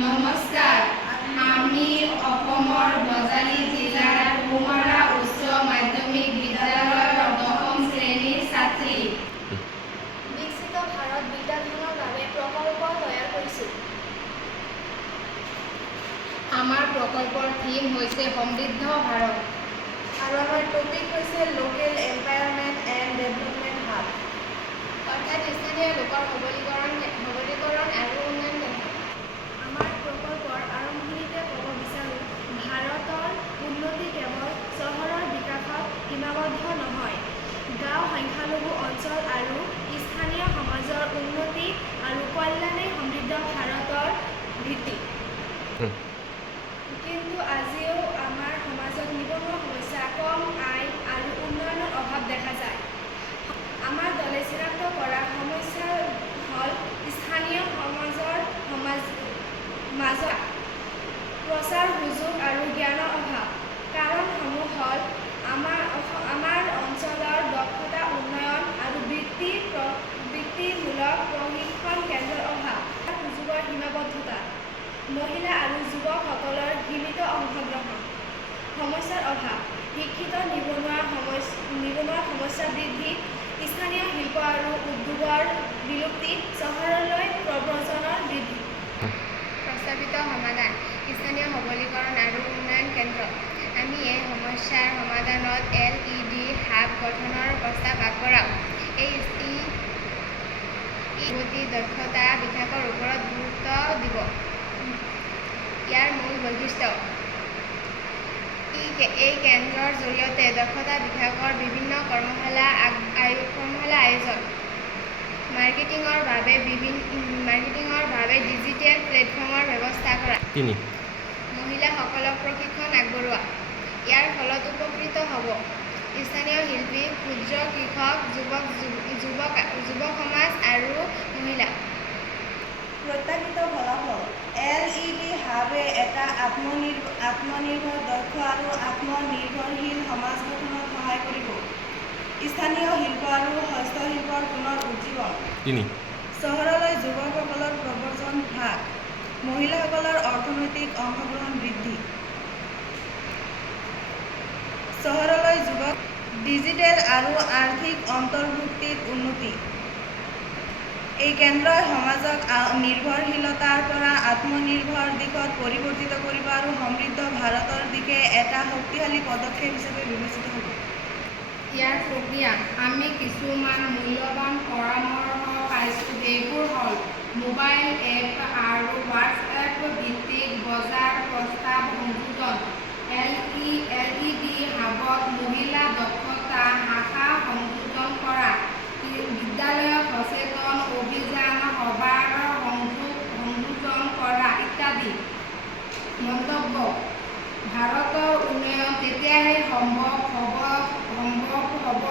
নমস্কাৰ, আমি অসমৰ বজালী জিলাৰ কুমাৰা উচ্চ মাধ্যমিক বিদ্যালয়ৰ ১০ম শ্ৰেণীৰ ছাত্ৰী। বিকশিত ভাৰত বিদ্যাধানৰ বাবে প্ৰকল্প তৈয়াৰ কৰিছোঁ। আমাৰ প্ৰকল্পৰ থিম হৈছে সমৃদ্ধ ভাৰত আৰু আমাৰ টপিক হৈছে local empowerment and development hub, অৰ্থাৎ স্থানীয় লোকৰ সবলীকৰণ আৰু উন্নয়ন কেন্দ্ৰ। আমাৰ প্ৰকল্পৰ আৰম্ভণিতে ক'ব বিচাৰোঁ, ভাৰতৰ উন্নতি কেৱল চহৰৰ বিকাশত সীমাবদ্ধ নহয়। গাঁও, সংখ্যালঘু অঞ্চল আৰু স্থানীয় সমাজৰ উন্নতি আৰু কল্যাণেই সমৃদ্ধ ভাৰতৰ ভিত্তি। কিন্তু আজিও আমাৰ সমাজত নিবনুৱা সমস্যা, কম আয় আৰু উন্নয়নৰ অভাৱ দেখা যায়। আমাৰ দলে চিনাক্ত কৰা সমস্যা হ'ল স্থানীয় সমাজৰ মাজত প্ৰচাৰ, সুযোগ আৰু জ্ঞানৰ অভাৱ। কাৰণসমূহ হ'ল আমাৰ অঞ্চলৰ দক্ষতা উন্নয়ন আৰু বৃত্তিমূলক প্ৰশিক্ষণ কেন্দ্ৰৰ অভাৱ, সুযোগৰ সীমাবদ্ধতা, মহিলা আৰু যুৱকসকলৰ সীমিত অংশগ্ৰহণ, সমস্যাৰ অভাৱ, শিক্ষিত নিবনুৱাৰ সমস্যা বৃদ্ধি, স্থানীয় শিল্প আৰু উদ্যোগৰ বিলুপ্তি, চহৰলৈ প্ৰব্ৰজনৰ বৃদ্ধি। প্ৰস্তাৱিত সমাধান: স্থানীয় সবলীকৰণ আৰু উন্নয়ন কেন্দ্ৰ। আমি এই সমস্যাৰ সমাধানত LED হাব গঠনৰ প্ৰস্তাৱ আগবঢ়াওঁ। ই যুৱতী দক্ষতা বিকাশৰ ওপৰত গুৰুত্ব দিব। ইয়াৰ মূল বৈশিষ্ট্য: এই কেন্দ্ৰৰ জৰিয়তে দক্ষতা বিকাশৰ বিভিন্ন কৰ্মশালা আয়োজন, মাৰ্কেটিঙৰ বাবে ডিজিটেল প্লেটফৰ্মৰ ব্যৱস্থা কৰা, মহিলাসকলক প্ৰশিক্ষণ আগবঢ়োৱা। ইয়াৰ ফলত উপকৃত হ'ব স্থানীয় শিল্পী, ক্ষুদ্ৰ কৃষক, যুৱ সমাজ আৰু মহিলা। প্ৰত্যাশিত ফলাফল: LED হাবে এটা আত্মনিৰ্ভৰ, দক্ষ আৰু আত্মনিৰ্ভৰশীল সমাজ গঠনত সহায় কৰিব। স্থানীয় শিল্প আৰু হস্তশিল্পৰ পুনৰ উজ্জীৱন। চহৰলৈ যুৱকসকলৰ প্ৰব্ৰজন হ্ৰাস, মহিলাসকলৰ অৰ্থনৈতিক অংশগ্ৰহণ বৃদ্ধি। চহৰলৈ যুৱক, ডিজিটেল আৰু আৰ্থিক অন্তৰ্ভুক্তিত উন্নতি। এই কেন্দ্ৰই সমাজক নিৰ্ভৰশীলতাৰ পৰা আত্মনিৰ্ভৰ দিশত পৰিৱৰ্তিত কৰিব আৰু সমৃদ্ধ ভাৰতৰ দিশে এটা শক্তিশালী পদক্ষেপ হিচাপে বিবেচিত হ'ব। ইয়াৰ প্ৰক্ৰিয়া: আমি কিছুমান মূল্যৱান পৰামৰ্শ পাইছোঁ। সেইবোৰ হ'ল মোবাইল এপ আৰু হোৱাটছএপ ভিত্তিক বজাৰ প্ৰস্তাৱ সংযোজন, LED হাবত মহিলা দক্ষতা শাখা সংযোজন কৰা, বিদ্যালয়ত সচেতন অভিযান সভাৰ সংযোজন কৰা ইত্যাদি। মন্তব্য: ভাৰতৰ উন্নয়ন তেতিয়াহে সম্ভৱ হ'ব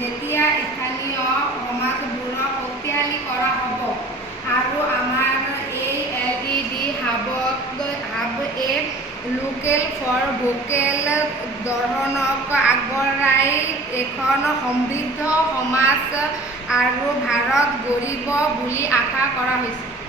যেতিয়া স্থানীয় সমাজবোৰক শক্তিশালী কৰা হ'ব আৰু আমাৰ এই LED হাবে লোকেল ফৰ ভোকেল ধৰণক আগবঢ়াই এখন সমৃদ্ধ সমাজ আৰু ভাৰত গঢ়িব বুলি আশা কৰা হৈছে।